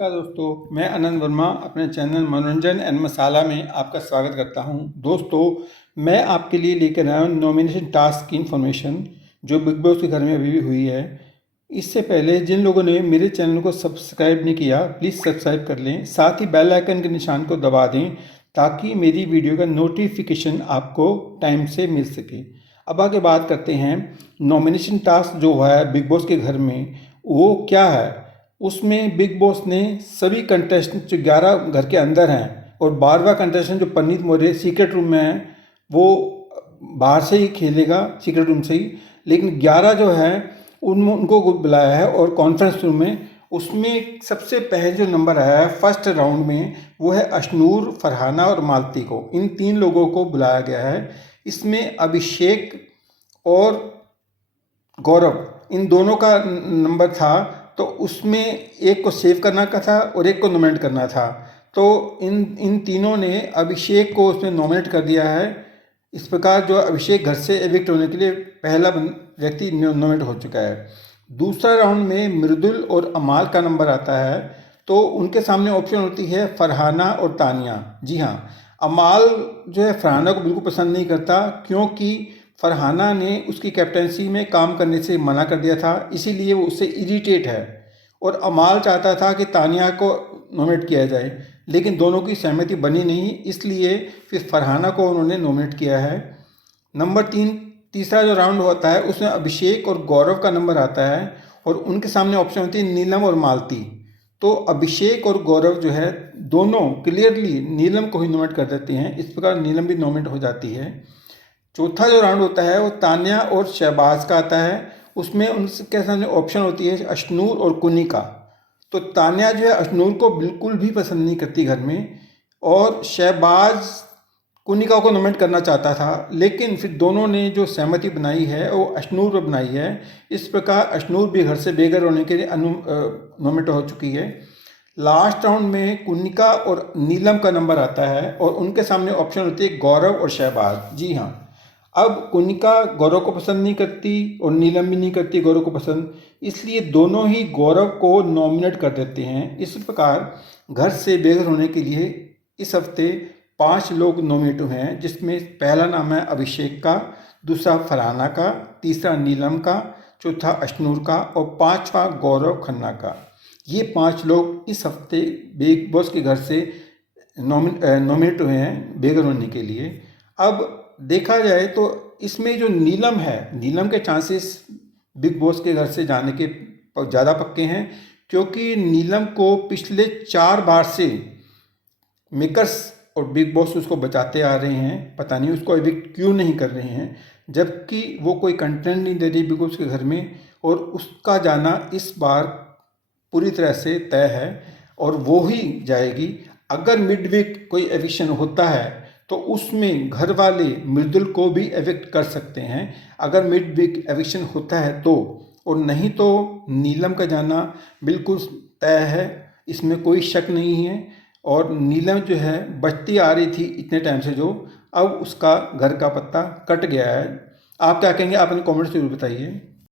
नमस्कार दोस्तों, मैं आनंद वर्मा अपने चैनल मनोरंजन एंड मसाला में आपका स्वागत करता हूं। दोस्तों, मैं आपके लिए लेकर आया हूं नॉमिनेशन टास्क की इन्फॉर्मेशन जो बिग बॉस के घर में अभी भी हुई है। इससे पहले जिन लोगों ने मेरे चैनल को सब्सक्राइब नहीं किया, प्लीज़ सब्सक्राइब कर लें। साथ ही बेल आइकन के निशान को दबा दें ताकि मेरी वीडियो का नोटिफिकेशन आपको टाइम से मिल सके। अब आगे बात करते हैं नॉमिनेशन टास्क जो हुआ है बिग बॉस के घर में, वो क्या है। उसमें बिग बॉस ने सभी कंटेस्टेंट जो 11 घर के अंदर हैं और 12वां कंटेस्टेंट जो पनीत मौर्य सीक्रेट रूम में है वो बाहर से ही खेलेगा, सीक्रेट रूम से ही। लेकिन 11 जो है उनको बुलाया है और कॉन्फ्रेंस रूम में उसमें सबसे पहले जो नंबर आया है फर्स्ट राउंड में वो है अशनूर, फरहाना और मालती को। इन 3 लोगों को बुलाया गया है। इसमें अभिषेक और गौरव इन दोनों का नंबर था, तो उसमें एक को सेव करना का था और एक को नॉमिनेट करना था। तो इन तीनों ने अभिषेक को उसमें नॉमिनेट कर दिया है। इस प्रकार जो अभिषेक घर से एविक्ट होने के लिए पहला व्यक्ति नॉमिनेट हो चुका है। दूसरा राउंड में मृदुल और अमाल का नंबर आता है, तो उनके सामने ऑप्शन होती है फरहाना और तानिया। जी हाँ, अमाल जो है फरहाना को बिल्कुल पसंद नहीं करता क्योंकि फरहाना ने उसकी कैप्टनसी में काम करने से मना कर दिया था, इसीलिए वो उससे इरिटेट है। और अमाल चाहता था कि तानिया को नॉमिनेट किया जाए, लेकिन दोनों की सहमति बनी नहीं, इसलिए फिर फरहाना को उन्होंने नॉमिनेट किया है। नंबर 3 तीसरा जो राउंड होता है उसमें अभिषेक और गौरव का नंबर आता है और उनके सामने ऑप्शन होती है नीलम और मालती। तो अभिषेक और गौरव जो है दोनों क्लियरली नीलम को ही नॉमिनेट कर देते हैं। इस प्रकार नीलम भी नॉमिनेट हो जाती है। चौथा जो राउंड होता है वो तान्या और शहबाज का आता है। उसमें उनके सामने ऑप्शन होती है अशनूर और कुनिका। तो तान्या जो है अशनूर को बिल्कुल भी पसंद नहीं करती घर में, और शहबाज कुनिका को नॉमिनेट करना चाहता था, लेकिन फिर दोनों ने जो सहमति बनाई है वो अशनूर पर बनाई है। इस प्रकार अशनूर भी घर से बेघर होने के लिए नॉमिनेट हो चुकी है। लास्ट राउंड में कुनिका और नीलम का नंबर आता है और उनके सामने ऑप्शन होती है गौरव और शहबाज। जी हाँ, अब कुनिका गौरव को पसंद नहीं करती और नीलम भी नहीं करती गौरव को पसंद, इसलिए दोनों ही गौरव को नॉमिनेट कर देते हैं। इस प्रकार घर से बेघर होने के लिए इस हफ्ते 5 लोग नॉमिनेट हुए हैं, जिसमें पहला नाम है अभिषेक का, दूसरा फरहाना का, तीसरा नीलम का, चौथा अशनूर का और 5वां गौरव खन्ना का। ये 5 लोग इस हफ्ते बिग बॉस के घर से नॉमिनेट हुए हैं बेघर होने के लिए। अब देखा जाए तो इसमें जो नीलम है, नीलम के चांसेस बिग बॉस के घर से जाने के ज़्यादा पक्के हैं, क्योंकि नीलम को पिछले 4 बार से मेकर्स और बिग बॉस उसको बचाते आ रहे हैं। पता नहीं उसको एविक्ट क्यों नहीं कर रहे हैं, जबकि वो कोई कंटेंट नहीं दे रही बिग बॉस के घर में, और उसका जाना इस बार पूरी तरह से तय है और वो ही जाएगी। अगर मिड वीक कोई एविक्शन होता है तो उसमें घर वाले मृदुल को भी एविक्ट कर सकते हैं, अगर मिड वीक एविक्शन होता है तो, और नहीं तो नीलम का जाना बिल्कुल तय है, इसमें कोई शक नहीं है। और नीलम जो है बचती आ रही थी इतने टाइम से, जो अब उसका घर का पत्ता कट गया है। आप क्या कहेंगे, आप अपने कमेंट्स जरूर बताइए।